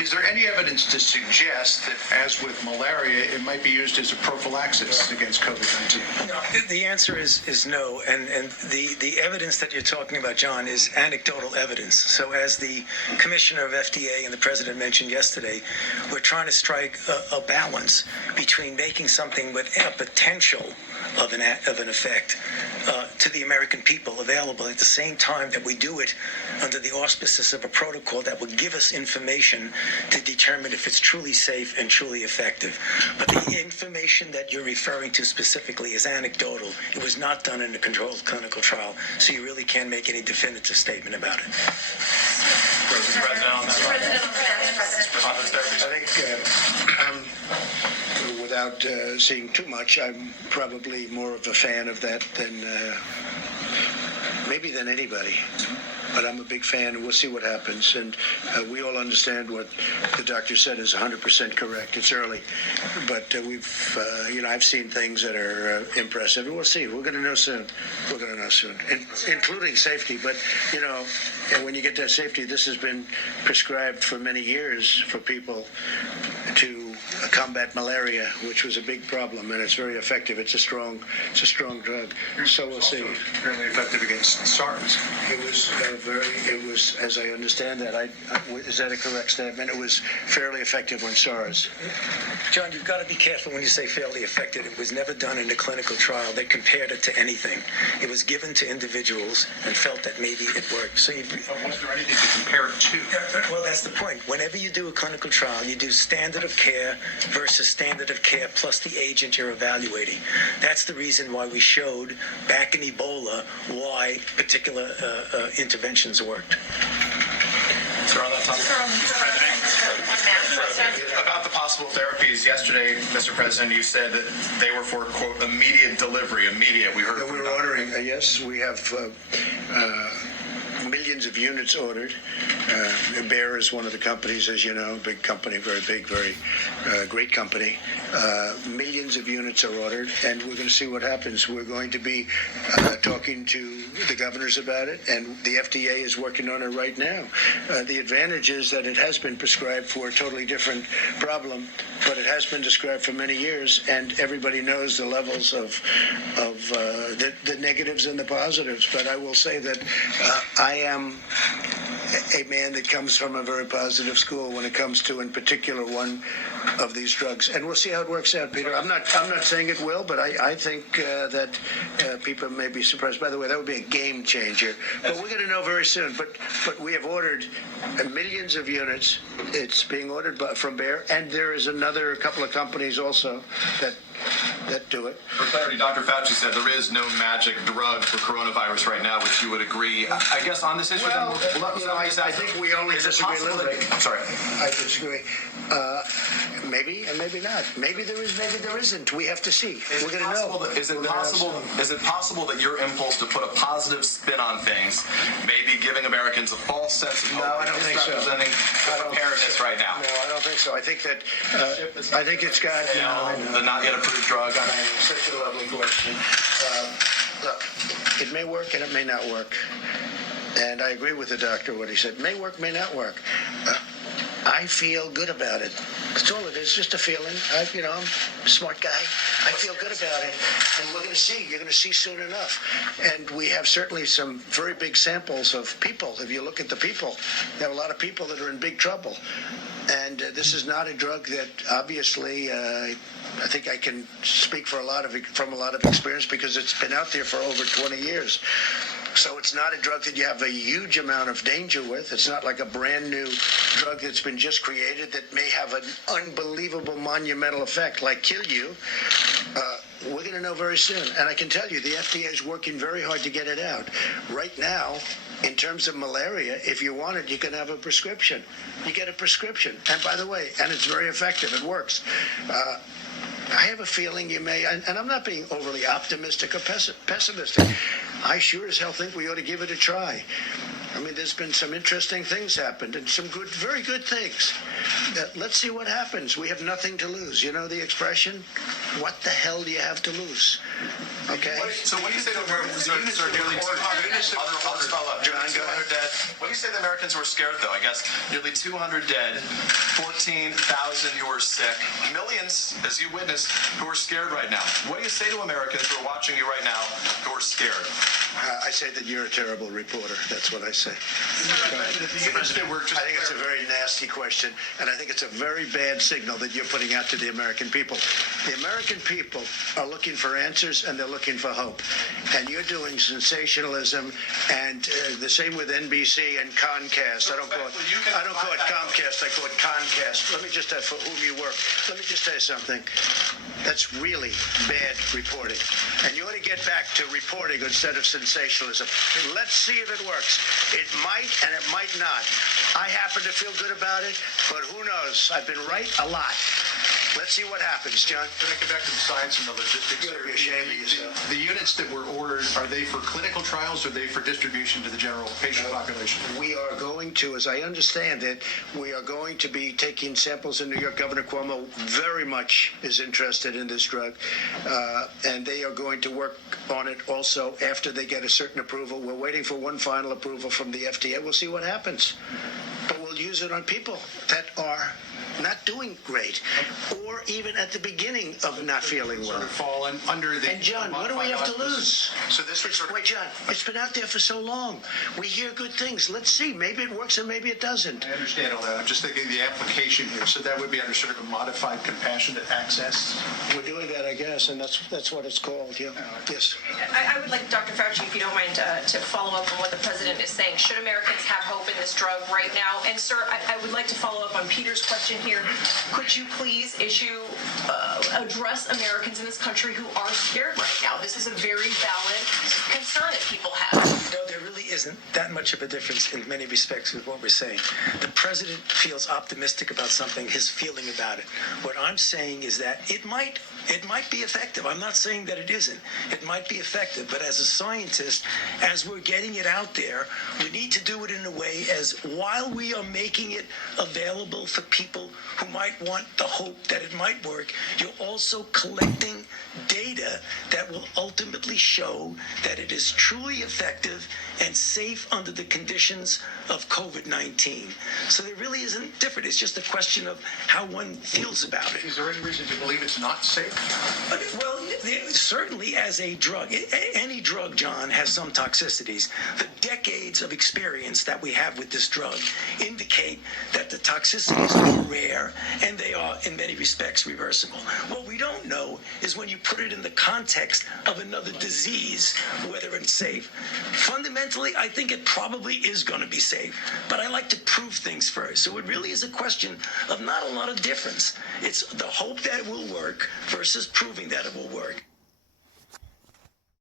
Is there any evidence to suggest that, as with malaria, it might be used as a prophylaxis against COVID-19? No, the answer is no, and the evidence that you're talking about, John, is anecdotal evidence. So as the commissioner of FDA and the president mentioned yesterday, we're trying to strike a balance between making something with a potential of an effect to the American people available at the same time that we do it under the auspices of a protocol that would give us information to determine if it's truly safe and truly effective. But the information that you're referring to specifically is anecdotal. It was not done in a controlled clinical trial, so you really can't make any definitive statement about it. I think without seeing too much, I'm probably more of a fan of that than maybe than anybody. But I'm a big fan, and we'll see what happens. And we all understand what the doctor said is 100% correct. It's early, but I've seen things that are impressive, and we'll see. We're going to know soon. We're going to know soon, including safety. But and when you get that safety, this has been prescribed for many years for people to combat malaria, which was a big problem, and it's very effective. It's a strong drug. So we'll see. Fairly effective against SARS. It was, as I understand that, is that a correct statement? It was fairly effective on SARS. John, you've got to be careful when you say fairly effective. It was never done in a clinical trial that compared it to anything. It was given to individuals and felt that maybe it worked. So was there anything to compare it to? Well, that's the point. Whenever you do a clinical trial, you do standard of care versus standard of care plus the agent you're evaluating. That's the reason why we showed back in Ebola why particular interventions worked. Sir, on that topic. About the possible therapies, yesterday, Mr. President, you said that they were for, quote, immediate delivery. Immediate. We heard from we're ordering. Yes, we have millions of units ordered. Bayer is one of the companies, as you know, big company, very big, very great company. Millions of units are ordered, and we're going to see what happens. We're going to be talking to the governors about it, and the FDA is working on it right now. The advantage is that it has been prescribed for a totally different problem, but it has been prescribed for many years, and everybody knows the levels of the negatives and the positives. But I will say that I am a man that comes from a very positive school when it comes to, in particular, one of these drugs. And we'll see how it works out, Peter. I'm not saying it will, but I think that people may be surprised. By the way, that would be a game changer. But we're going to know very soon. But we have ordered millions of units. It's being ordered from Bayer, and there is another couple of companies also that do it. For clarity, Dr. Fauci said there is no magic drug for coronavirus right now, which you would agree. I guess on this issue, I think we only disagree a little bit. I'm sorry. I disagree. Maybe and maybe not. Maybe there is, maybe there isn't. We have to see. We're going to know. Is it possible that your impulse to put a positive spin on things may be giving Americans a false sense of hope? No, I don't think so. Representing preparedness right now. No, I don't think so. I think that it's got the not yet approved drug. Such a lovely question. Look, it may work and it may not work. And I agree with the doctor what he said. May work, may not work. I feel good about it. That's all it is, just a feeling. I'm a smart guy. I feel good about it. And we're going to see. You're going to see soon enough. And we have certainly some very big samples of people. If you look at the people, you have a lot of people that are in big trouble. And this is not a drug that obviously, I think I can speak from a lot of experience because it's been out there for over 20 years. So it's not a drug that you have a huge amount of danger with. It's not like a brand new drug that's been just created that may have an unbelievable monumental effect, like kill you. We're going to know very soon. And I can tell you, the FDA is working very hard to get it out. Right now, in terms of malaria, if you want it, you can have a prescription. You get a prescription. And by the way, and it's very effective. It works. I have a feeling you may, and I'm not being overly optimistic or pessimistic. I sure as hell think we ought to give it a try. I mean, there's been some interesting things happened and some good, very good things. Let's see what happens. We have nothing to lose. You know the expression? What the hell do you have to lose? Okay? So what do you say to Americans who are nearly 200 dead? What do you say to Americans who are scared, though? I guess nearly 200 dead, 14,000 who are sick, millions, as you witnessed, who are scared right now. What do you say to Americans who are watching you right now who are scared? I say that you're a terrible reporter. That's what I say. I think it's a very nasty question, and I think it's a very bad signal that you're putting out to the American people. The American people are looking for answers, and they're looking for hope. And you're doing sensationalism, and the same with NBC and Comcast. I don't call it Comcast. I call it Comcast. Let me just for whom you work. Let me just say something. That's really bad reporting, and you ought to get back to reporting instead of sensationalism. Let's see if it works. It might, and it might not. I happen to feel good about it, but who knows? I've been right a lot. Let's see what happens, John. Can I get back to the science and the logistics? You're going to be ashamed of yourself. The units that were ordered, are they for clinical trials or are they for distribution to the general patient population? We are going to, as I understand it, we are going to be taking samples in New York. Governor Cuomo very much is interested in this drug, and they are going to work on it also after they get a certain approval. We're waiting for one final approval from the FDA. We'll see what happens. But we'll use it on people that are not doing great, or even at the beginning of not feeling well. Fall under the. And John, what do we have to lose? So this would sort of. Wait, John, it's been out there for so long. We hear good things. Let's see. Maybe it works and maybe it doesn't. I understand all that. I'm just thinking the application here. So that would be under sort of a modified compassionate access. We're doing that, I guess, and that's what it's called. Yeah. Yes. I would like Dr. Fauci, if you don't mind, to follow up on what the president is saying. Should Americans have hope in this drug right now? And sir, I would like to follow up on Peter's question here. Could you please address Americans in this country who are scared right now? This is a very valid concern that people have. No, there really isn't that much of a difference in many respects with what we're saying. The president feels optimistic about something, his feeling about it. What I'm saying is that it might be effective. I'm not saying that it isn't. It might be effective, but as a scientist, as we're getting it out there, we need to do it in a way as while we are making it available for people who might want the hope that it might work, you're also collecting data that will ultimately show that it is truly effective and safe under the conditions of COVID-19. So there really isn't different. It's just a question of how one feels about it. Is there any reason to believe it's not safe? Well, certainly as a drug, any drug, John, has some toxicities. The decades of experience that we have with this drug indicate that the toxicities are rare and they are, in many respects, reversible. What we don't know is when you put it in the context of another disease, whether it's safe. Fundamentally, I think it probably is going to be safe, but I like to prove things first. So it really is a question of not a lot of difference. It's the hope that it will work versus proving that it will work.